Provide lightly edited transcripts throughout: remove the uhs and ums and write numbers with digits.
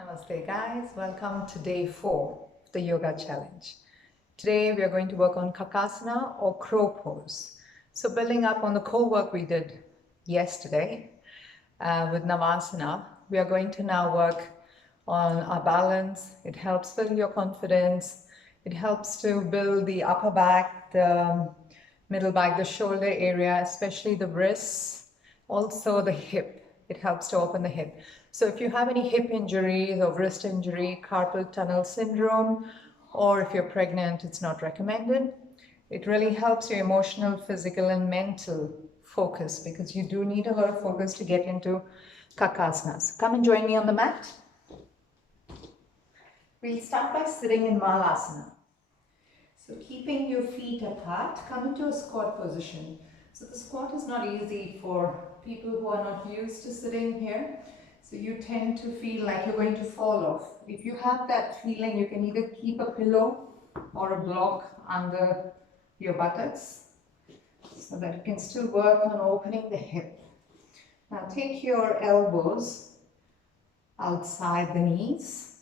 Namaste guys, welcome to day 4 of the yoga challenge. Today we are going to work on Kakasana or crow pose. So building up on the core work we did yesterday with Navasana, we are going to now work on our balance. It helps build your confidence. It helps to build the upper back, the middle back, the shoulder area, especially the wrists, also the hip. It helps to open the hip. So if you have any hip injuries or wrist injury, carpal tunnel syndrome, or if you're pregnant, it's not recommended. It really helps your emotional, physical, and mental focus because you do need a lot of focus to get into Kakasana. So come and join me on the mat. We'll start by sitting in Malasana. So keeping your feet apart, come into a squat position. So the squat is not easy for people who are not used to sitting here. So you tend to feel like you're going to fall off. If you have that feeling, you can either keep a pillow or a block under your buttocks so that you can still work on opening the hip. Now take your elbows outside the knees.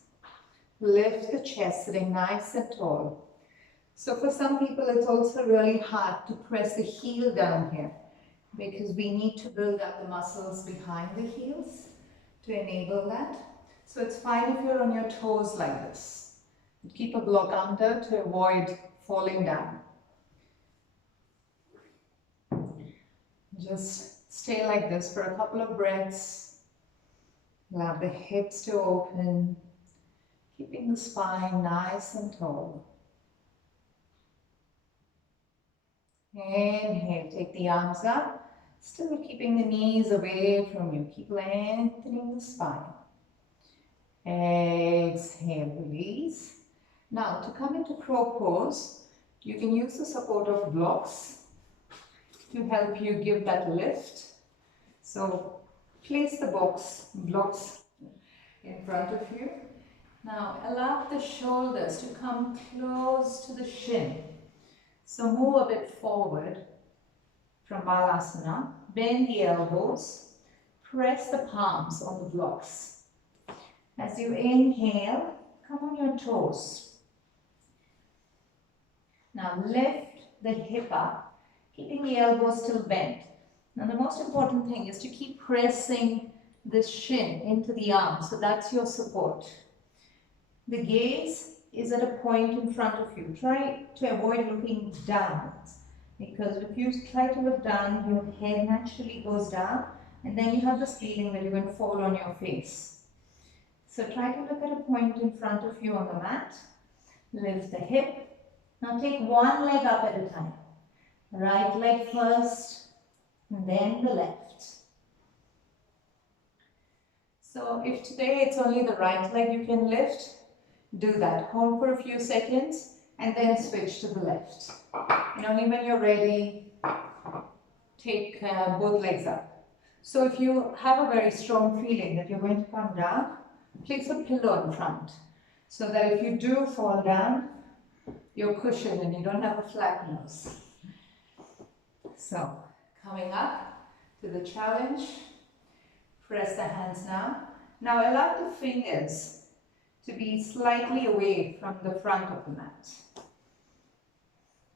Lift the chest, sitting nice and tall. So for some people, it's also really hard to press the heel down here because we need to build up the muscles behind the heels to enable that. So it's fine if you're on your toes like this. Keep a block under to avoid falling down. Just stay like this for a couple of breaths. Allow the hips to open, keeping the spine nice and tall. Inhale, take the arms up, still keeping the knees away from you. Keep lengthening the spine. Exhale, release. Now, to come into crow pose, you can use the support of blocks to help you give that lift. So, place the blocks in front of you. Now, allow the shoulders to come close to the shin. So move a bit forward from Balasana, bend the elbows, press the palms on the blocks. As you inhale, come on your toes. Now lift the hip up, keeping the elbows still bent. Now the most important thing is to keep pressing this shin into the arm, so that's your support. The gaze is at a point in front of you. Try to avoid looking downwards, because if you try to look down, your head naturally goes down and then you have this feeling that you're going to fall on your face. So try to look at a point in front of you on the mat. Lift the hip. Now take one leg up at a time. Right leg first, and then the left. So if today it's only the right leg you can lift, do that. Hold for a few seconds and then switch to the left. And only when you're ready, take both legs up. So if you have a very strong feeling that you're going to come down, place a pillow in front so that if you do fall down, you're cushioned and you don't have a flat nose. So coming up to the challenge, press the hands now. Now allow the fingers to be slightly away from the front of the mat.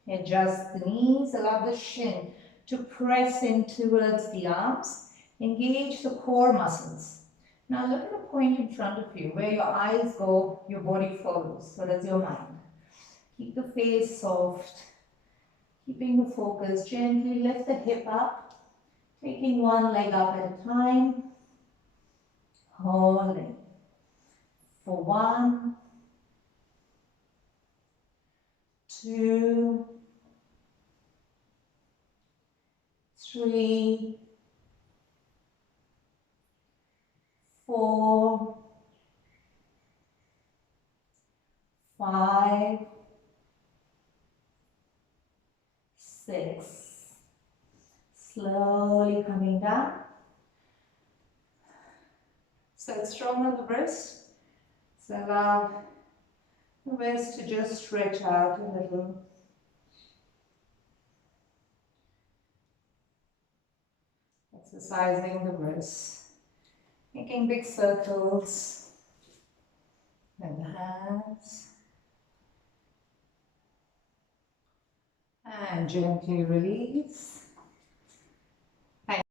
Adjust the knees, allow the shin to press in towards the arms. Engage the core muscles. Now look at a point in front of you where your eyes go, your body follows. So does your mind. Keep the face soft, keeping the focus. Gently lift the hip up, taking one leg up at a time. Holding. For 1, 2, 3, 4, 5, 6. Slowly coming down. So it's strong on the wrist. So allow the wrist to just stretch out a little. Exercising the wrist. Making big circles. and the hands. And gently release.